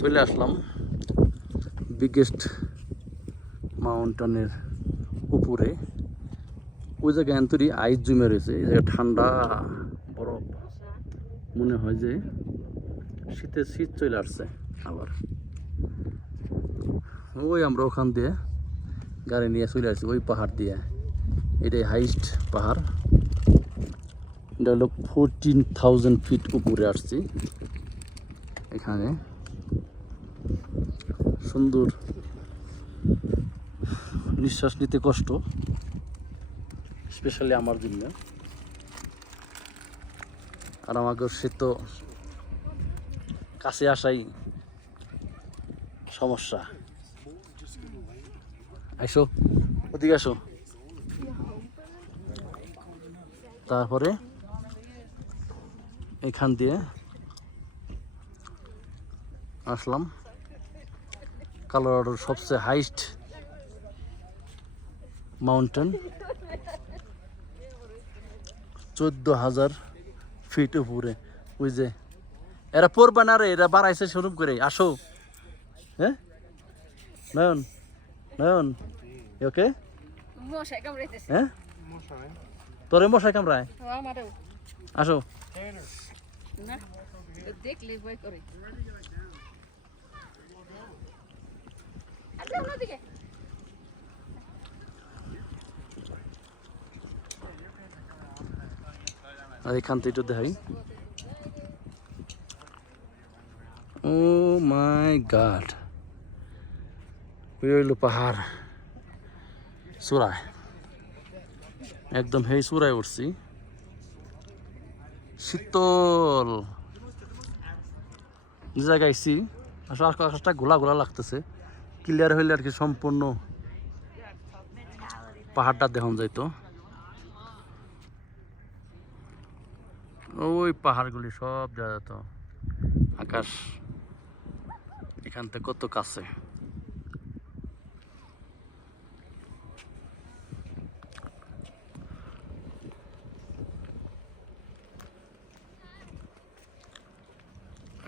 চলে আসলাম বিগেস্ট মাউন্টেনের উপরে। ওই জায়গায় এন্তরি আইস জমে রয়েছে, এই জায়গায় ঠান্ডা বরফ, মনে হয় যে শীতের শীত চলে আসছে আবার। ওই আমরা ওখান দিয়ে গাড়ি নিয়ে চলে আসছি ওই পাহাড় দিয়ে। এটাই হাইস্ট পাহাড়, এটা হলো 14,000 ফিট উপরে আসছি। এখানে সুন্দর, নিঃশ্বাস নিতে কষ্ট, স্পেশালি আমার জন্য। আর আমাকে সে তো কাছে আসাই সমস্যা। আসো, ওদিকে আসো। তারপরে এখান দিয়ে আসলাম কলোরাডোর সবচেয়ে হাইস্ট মাউন্টেন, 14,000 ফিট উপরে। ওই যে এরা পড়বে না রে, এরা বাড়াইছে শুরু করে। আসো, হ্যাঁ নয়ন, নয়ন ওকে, হ্যাঁ তোরে মশাই কামড়ায়, আসো। দেখলে ভয় করে। আর এখান থেকে একটু দেখাই। ও মাই গড, ওই হইল পাহাড় চূড়ায়, একদম হেই চূড়ায় উঠছি। শীতল যে জায়গায় আইছি, আসলে আকাশটা গোলা গোলা লাগতেছে। ক্লিয়ার হইলে আর কি সম্পূর্ণ পাহাড়টা দেখান যাইতো। ওই পাহাড়গুলি সব দেখা যেত, আকাশ এখান থেকে কত কাছে।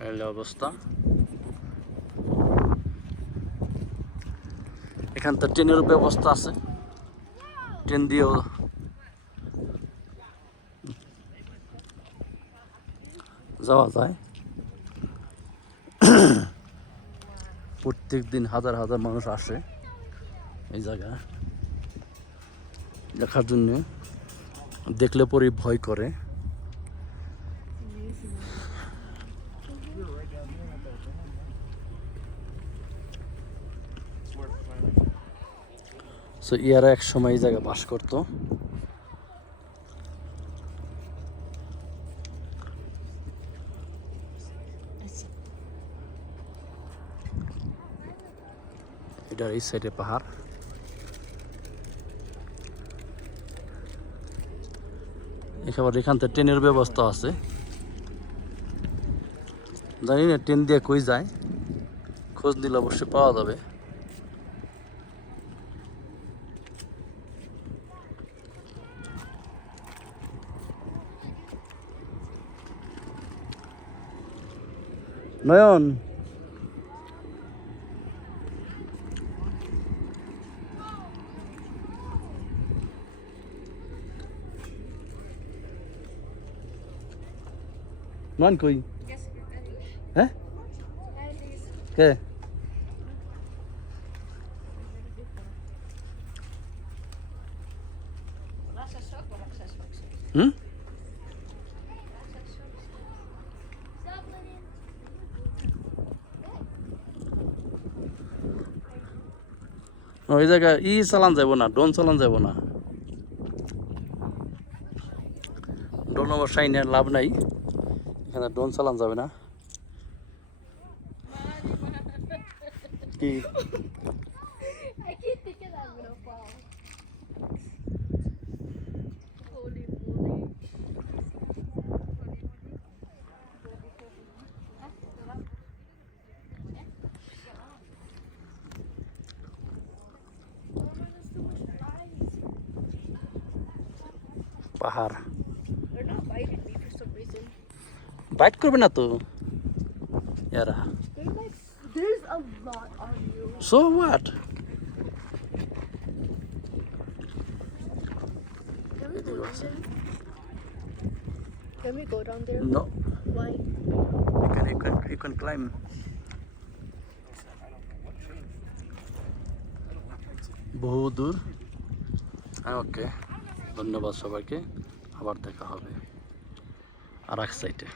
এই অবস্থা। এখান থেকে ট্রেনের ব্যবস্থা আছে, ট্রেন দিয়েও যাওয়া যায়। প্রত্যেক দিন হাজার হাজার মানুষ আসে এই জায়গা দেখার জন্য, দেখলে পরে ভয় করে। সো ইয়ারা এক সময় এই জায়গায় বাস করতো। এটার এই সাইডে পাহাড়, একেবারে এখান থেকে ট্রেনের ব্যবস্থা আছে। জানি না ট্রেন দিয়ে কই যায়, খোঁজ নিলে অবশ্যই পাওয়া যাবে। নয়ন, নয়ন কই? হ্যাঁ কে? হুম, ওই জায়গায় চালান যাব না, ড্রোন চালান যাব না। ড্রোন অবশ্যই নিয়ে লাভ নাই, এখানে ড্রোন চালান যাবে না। কি পাহাড় বাইট করবে না তো এরা। not on you. So what? Can we go এদিকে down আছে। there? Can we go down there? No, Why? you can climb. বহু দূর। ওকে, ধন্যবাদ সবাইকে, আবার দেখা হবে আর এক সাইডে।